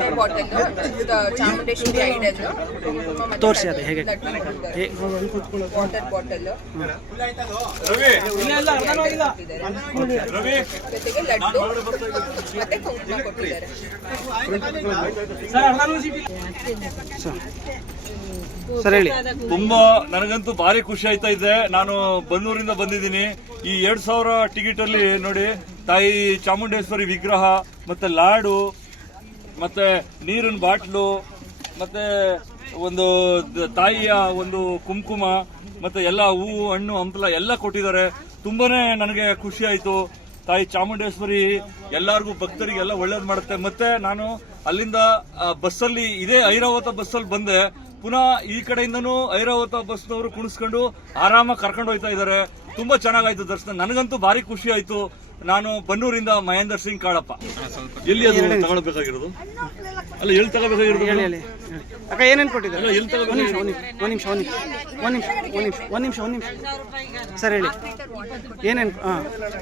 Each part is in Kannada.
ಬಾಟಲ್ ಚಾಮುಂಡೇಶ್ವರಿ ಐಡಲ್ ತೋರಿಸಿ ಅದು ಹೇಗೆ ವಾಟರ್ ಬಾಟಲ್ ಜೊತೆಗೆ ಲಡ್ಡು ಮತ್ತೆ ಕುಂಕುಮ ಕೊಟ್ಟಿದ್ದಾರೆ. ಸರ್ ಹೇಳಿ. ತುಂಬಾ ನನಗಂತೂ ಭಾರಿ ಖುಷಿ ಆಯ್ತಾ ಇದೆ. ನಾನು ಬನ್ನೂರಿಂದ ಬಂದಿದ್ದೀನಿ. ಈ 2000 ಟಿಕೆಟ್ ಅಲ್ಲಿ ನೋಡಿ, ತಾಯಿ ಚಾಮುಂಡೇಶ್ವರಿ ವಿಗ್ರಹ ಮತ್ತೆ ಲಾಡು ಮತ್ತೆ ನೀರಿನ ಬಾಟ್ಲು ಮತ್ತೆ ಒಂದು ತಾಯಿಯ ಒಂದು ಕುಂಕುಮ ಮತ್ತೆ ಎಲ್ಲ ಹೂವು ಹಣ್ಣು ಹಂಪಲ ಎಲ್ಲ ಕೊಟ್ಟಿದ್ದಾರೆ. ತುಂಬಾನೇ ನನಗೆ ಖುಷಿ ಆಯ್ತು. ತಾಯಿ ಚಾಮುಂಡೇಶ್ವರಿ ಎಲ್ಲರಿಗೂ ಭಕ್ತರಿಗೆಲ್ಲ ಒಳ್ಳೇದು ಮಾಡುತ್ತೆ. ಮತ್ತೆ ನಾನು ಅಲ್ಲಿಂದ ಬಸ್ಸಲ್ಲಿ ಇದೇ ಐರಾವತ ಬಸ್ಸಲ್ಲಿ ಬಂದೆ. ಪುನಃ ಈ ಕಡೆಯಿಂದನೂ ಐರಾವತ ಬಸ್ನವರು ಕುಣಿಸ್ಕೊಂಡು ಆರಾಮಾಗಿ ಕರ್ಕೊಂಡು ಹೋಗ್ತಾ ಇದ್ದಾರೆ. ತುಂಬಾ ಚೆನ್ನಾಗಾಯ್ತು ದರ್ಶನ. ನನಗಂತೂ ಭಾರಿ ಖುಷಿ ಆಯ್ತು. ನಾನು ಬನ್ನೂರಿಂದ ಮಹೇಂದರ್ ಸಿಂಗ್ ಕಾಳಪ್ಪ. ಎಲ್ಲಿ ಅದು ತಗೊಳ್ಬೇಕಾಗಿರೋದು? ಅಲ್ಲ, ಎಲ್ಲಿ ತಗೋಬೇಕಾಗಿರೋದು? ಅಕ್ಕ ಏನೇನು ಕೊಟ್ಟಿದ್ದಾರೆ? ಎಲ್ಲಿ ತಗೋಬೇಕು? ಒಂದ್ ನಿಮಿಷ ಸರ್ ಹೇಳಿ. ಏನೇನು?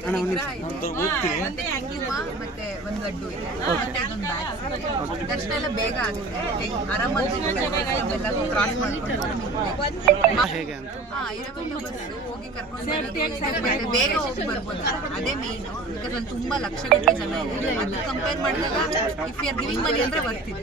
ಅಣ್ಣ ಒಂದ್ ನಿಮಿಷ ಹೋಗ್ತೀನಿ. ಮತ್ತೆ ಒಂದು ಲಡ್ಡು ಇದೆ. ದರ್ಶನ ಎಲ್ಲ ಬೇಗ ಆಗುತ್ತೆ. ಆರಾಮಾಗಿ ಕ್ರಾಸ್ ಮಾಡ್ಕೊಂಡು ಹೇಗೆ ಅಂತ ಹೋಗಿ ಕರ್ಕೊಂಡು ಬೇಗ ಹೋಗಿ ಬರ್ಬೋದು. ಅದೇ ಮೇನ್. ಬಿಕಾಸ್ ಒಂದು ತುಂಬಾ ಲಕ್ಷಗಟ್ಟಲೆ ಜನ ಇದೆ. ಅದು ಕಂಪೇರ್ ಮಾಡಿದಾಗ ಇಫ್ ಯು ಆರ್ ಗಿವಿಂಗ್ ಮನಿ ಅಂದ್ರೆ ಬರ್ತೀವಿ.